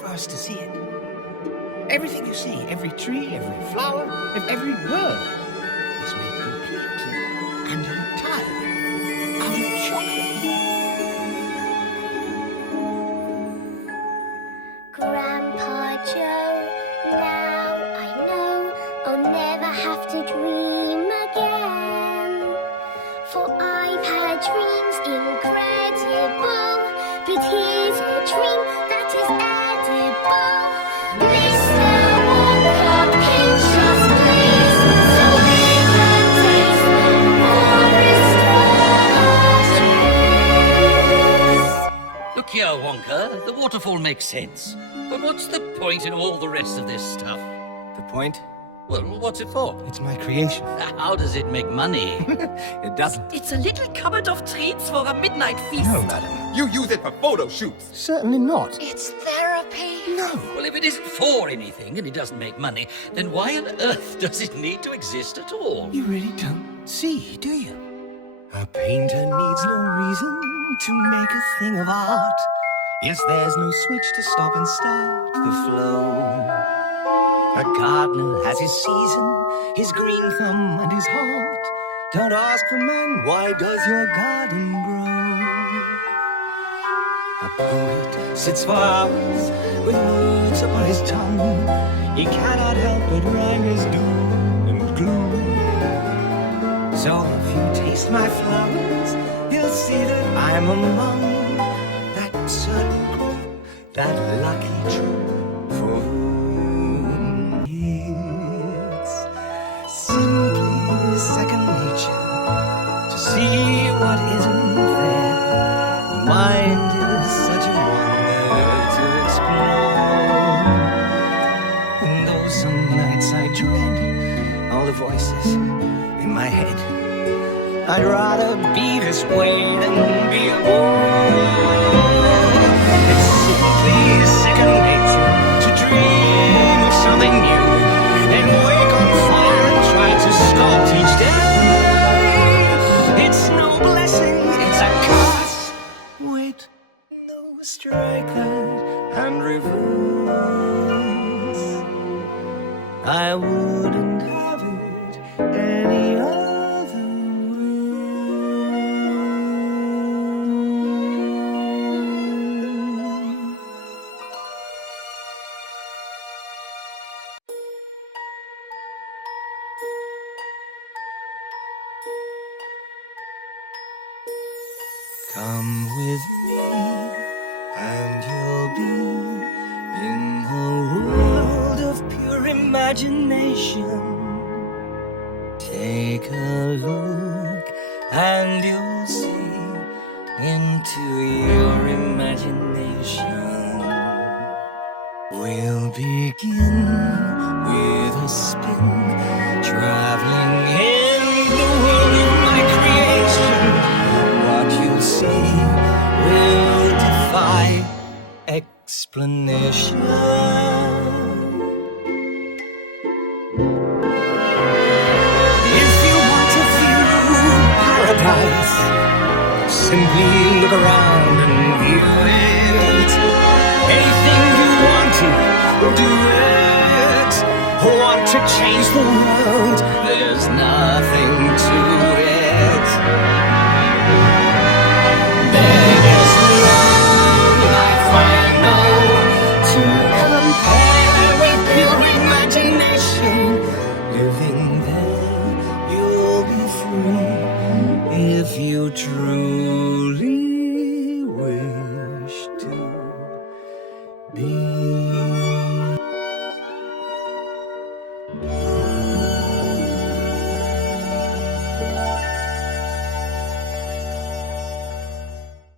first to see it. Everything you see, every tree, every flower, every bird, is made completely and entirely out of chocolate. Grandpa Joe, now I know I'll never have to dream again. For I've had dreams incredible, but here's a dream that is edible. Mr. Wonka, pinch us please, so we can taste the forest for trees. Look here, Wonka, the waterfall makes sense. But what's the point in all the rest of this stuff? The point? Well, what's it for? It's my creation. How does it make money? It doesn't. It's a little cupboard of treats for a midnight feast. No, madam. You use it for photo shoots. Certainly not. It's therapy. No. Well, if it isn't for anything and it doesn't make money, then why on earth does it need to exist at all? You really don't see, do you? A painter needs no reason to make a thing of art. Yes, there's no switch to stop and start the flow. A gardener has his season, his green thumb and his heart. Don't ask the man, why does your garden grow? A poet sits for hours with words upon his tongue. He cannot help but rhyme his doom and gloom. So if you taste my flowers, you'll see that I'm among that certain group, that lucky troop for whom it's simply second nature to see what isn't there. The mind is such a wonder to explore. And though some nights I dread all the voices in my head, I'd rather be this way than be a bore. It's simply second nature to dream of something new, then wake on fire and try to sculpt each day. It's no blessing, it's a curse. Wait, no, strike that and reverse. I wouldn't have it any other. Come with me, and you'll be in a world of pure imagination. Take a look, and you'll see into your imagination. We'll begin with a spin, traveling in the world of my creation. What you'll see will defy explanation. If you want to view paradise, simply look around and view it. Anything you want to, do it. Want to change the